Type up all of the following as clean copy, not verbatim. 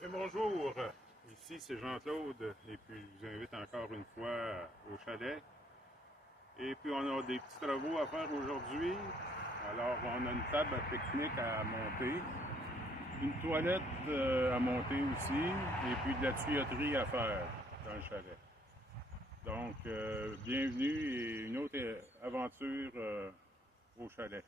Bien, bonjour, ici c'est Jean-Claude et puis je vous invite encore une fois au chalet. Et puis on a des petits travaux à faire aujourd'hui. Alors on a une table à pique-nique à monter, une toilette à monter aussi et puis de la tuyauterie à faire dans le chalet. Donc bienvenue et une autre aventure au chalet.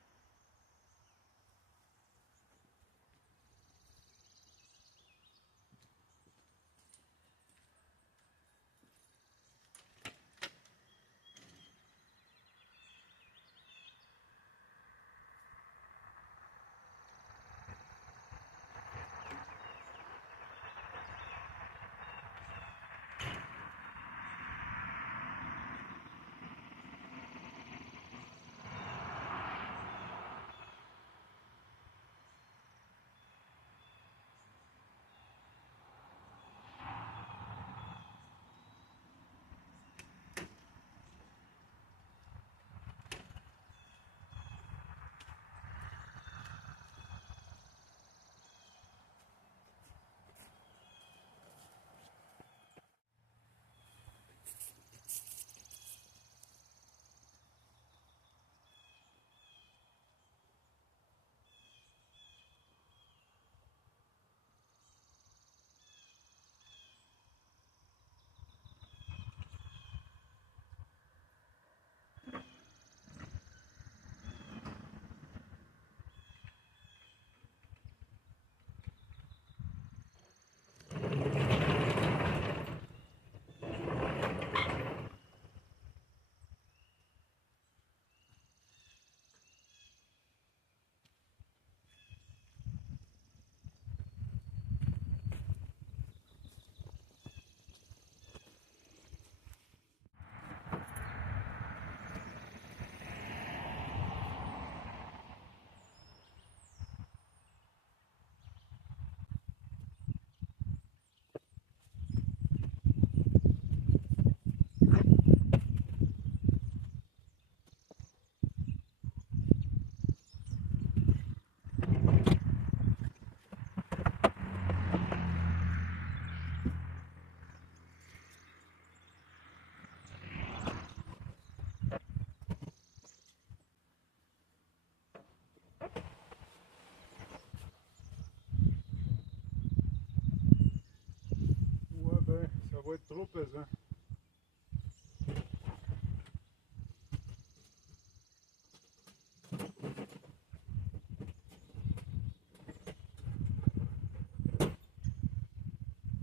Ouais, ben, ça va être trop pesant.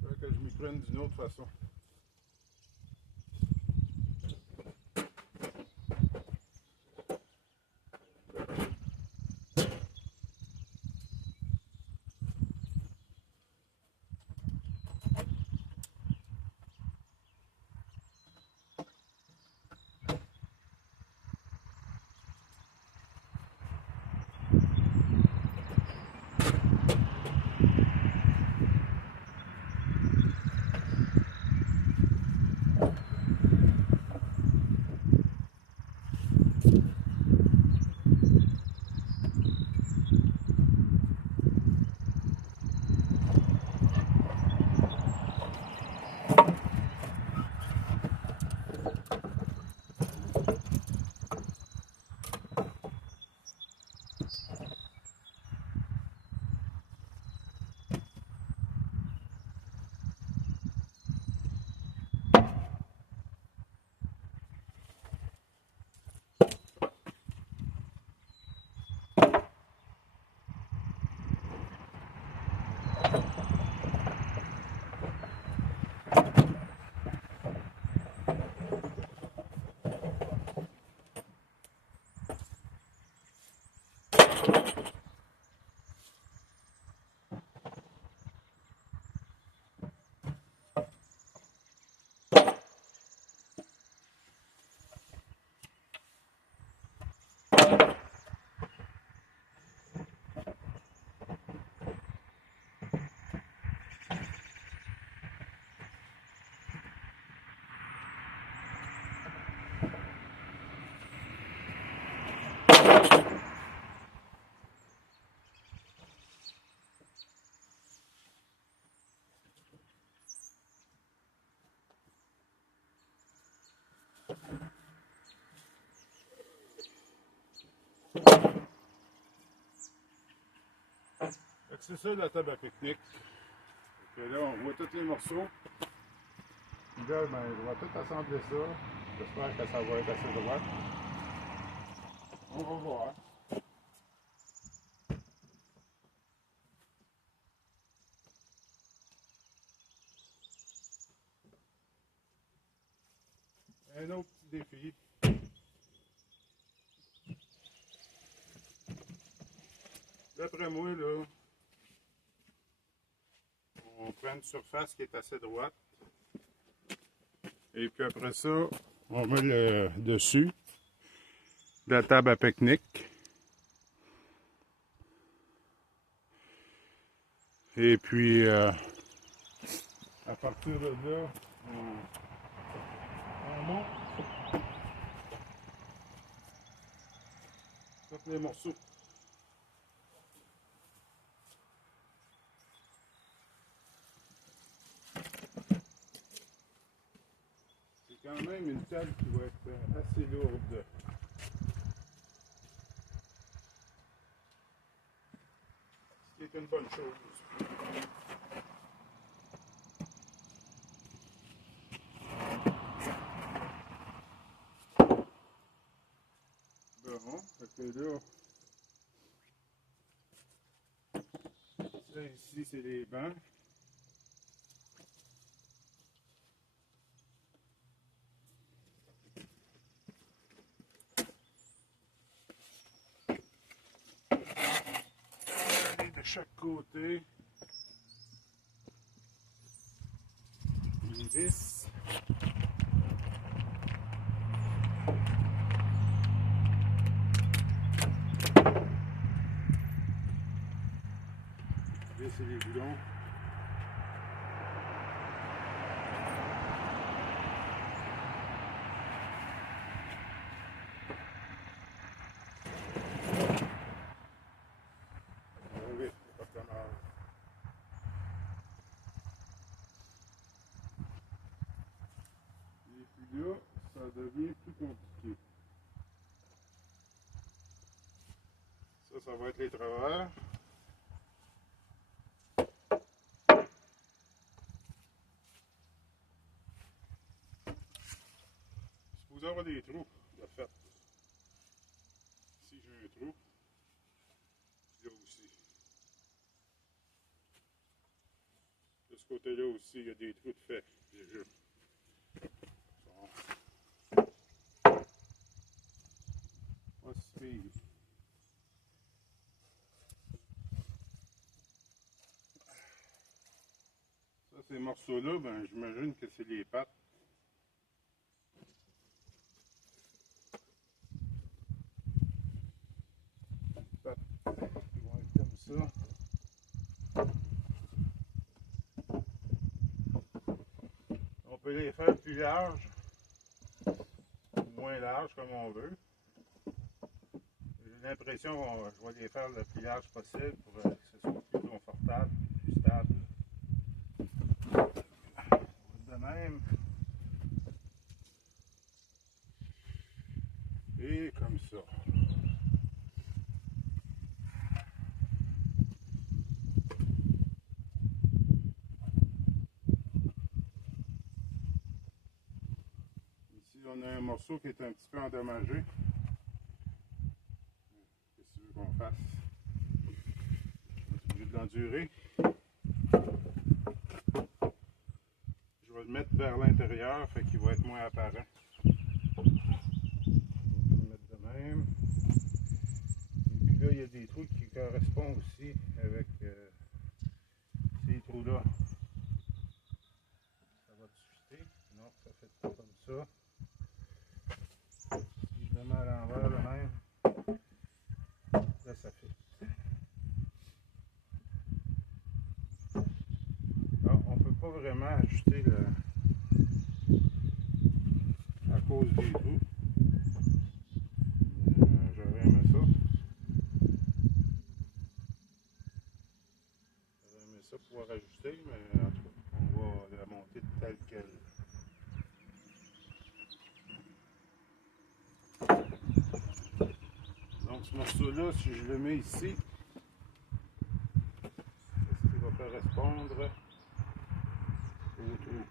Faut que je m'y prenne d'une autre façon. c'est ça la table à pique-nique. Là, on voit tous les morceaux. Puis là, ben, je vais tout assembler ça. J'espère que ça va être assez droit. On va voir. Un autre petit défi. D'après moi, là, on prend une surface qui est assez droite. Et puis après ça, on met le dessus de la table à pique-nique. Et puis, à partir de là, on monte tous les morceaux. C'est quand même une table qui va être assez lourde. Ce qui est une bonne chose. Bon, fait que là, ça ici c'est les bancs. Et de chaque côté, les vis. Là, c'est les boulons. Oui, c'est pas comme ça. Et puis là, ça devient plus compliqué. Ça va être les travers. Supposé avoir des trous, de fait. Ici, j'ai un trou. Là aussi. De ce côté-là aussi, il y a des trous de fait, déjà. Bon. Pas si pire. Ça, ces morceaux-là, ben, j'imagine que c'est les pattes. Les pattes qui vont être comme ça. On peut les faire plus larges, ou moins larges, comme on veut. J'ai l'impression que je vais les faire le plus large possible pour que ce soit plus confortable, plus stable. De même. Et comme ça. Ici, on a un morceau qui est un petit peu endommagé. Qu'est-ce que tu veux qu'on fasse? On est obligé de l'endurer. Je vais le mettre vers l'intérieur, fait qu'il va être moins apparent. On va le mettre de même. Et puis là, il y a des trous qui correspondent aussi avec ces trous-là. Ça va-tu fitter? Non, ça fait pas comme ça. Si je le mets à l'envers de même, là ça fait. Non, on ne peut pas vraiment ajuster à cause des trous. J'aurais aimé ça. J'aurais aimé ça pouvoir ajuster, mais en tout cas, on va la monter telle qu'elle. Donc ce morceau-là, si je le mets ici, correspondre au trou.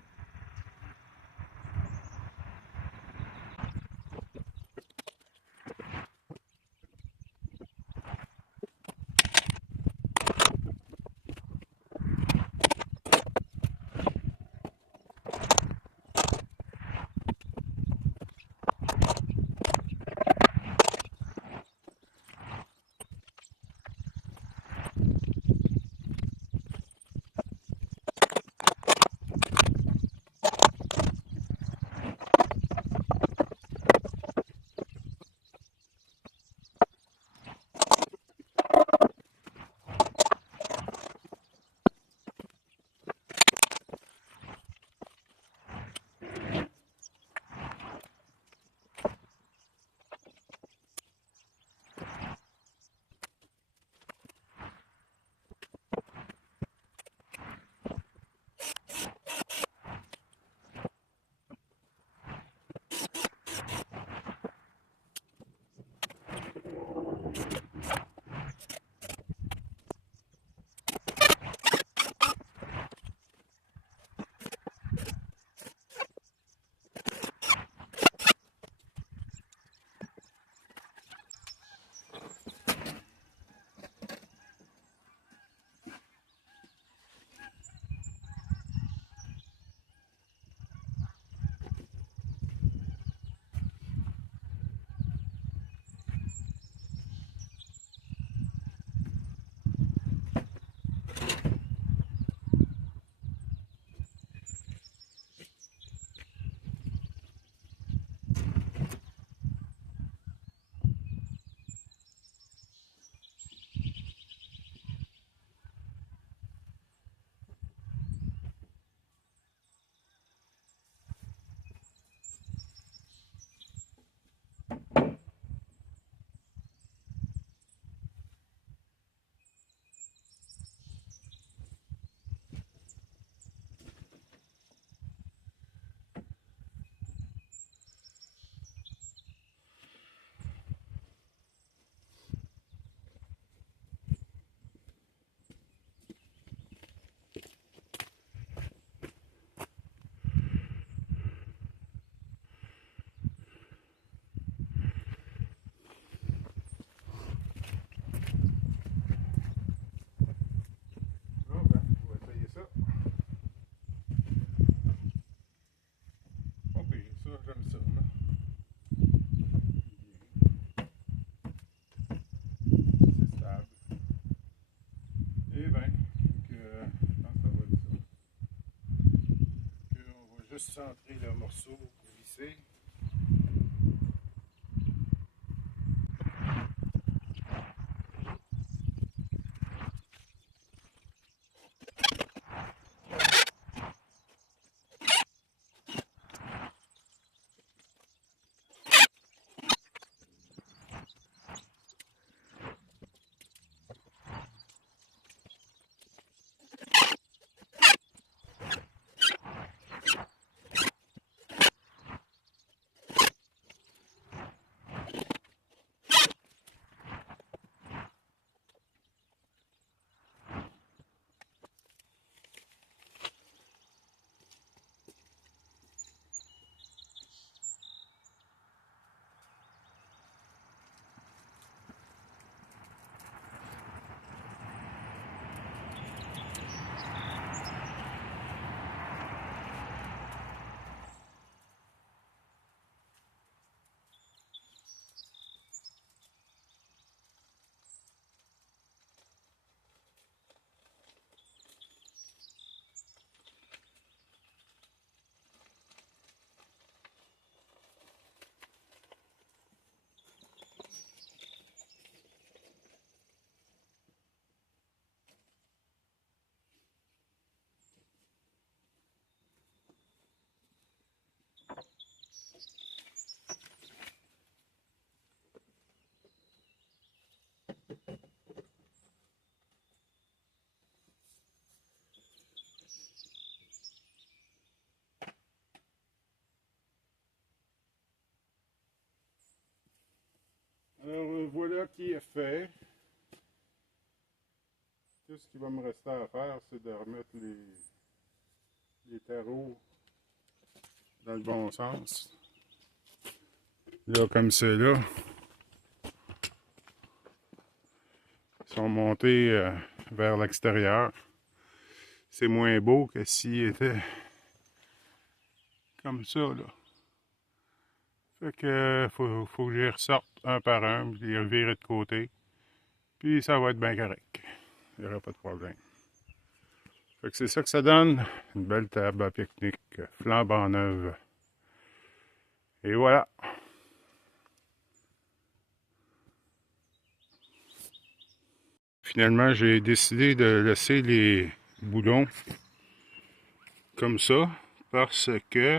J'aime ça, là. C'est stable. Et bien, je pense que ça va être ça. On va juste centrer le morceau pour visser. Là, ce qu'il va me rester à faire, c'est de remettre les terreaux dans le bon sens. Là, comme c'est là, ils sont montés vers l'extérieur. C'est moins beau que s'ils étaient comme ça, là. Fait que faut que j'y ressorte un par un, puis les revirer de côté. Puis ça va être bien correct. Il n'y aura pas de problème. Fait que c'est ça que ça donne. Une belle table à pique-nique flambant neuve. Et voilà. Finalement, j'ai décidé de laisser les boulons comme ça parce que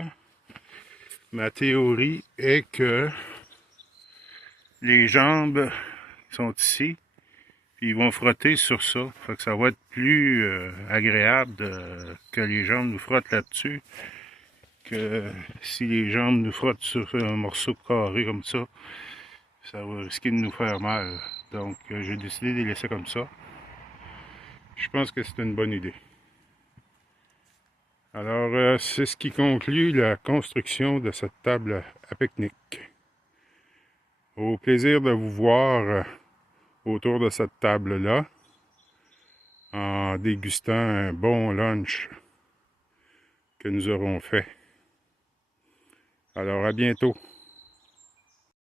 ma théorie est que les jambes sont ici, puis ils vont frotter sur ça. Fait que ça va être plus agréable que les jambes nous frottent là-dessus que si les jambes nous frottent sur un morceau carré comme ça va risquer de nous faire mal. Donc j'ai décidé de les laisser comme ça. Je pense que c'est une bonne idée. Alors c'est ce qui conclut la construction de cette table à pique-nique. Au plaisir de vous voir autour de cette table-là en dégustant un bon lunch que nous aurons fait. Alors à bientôt.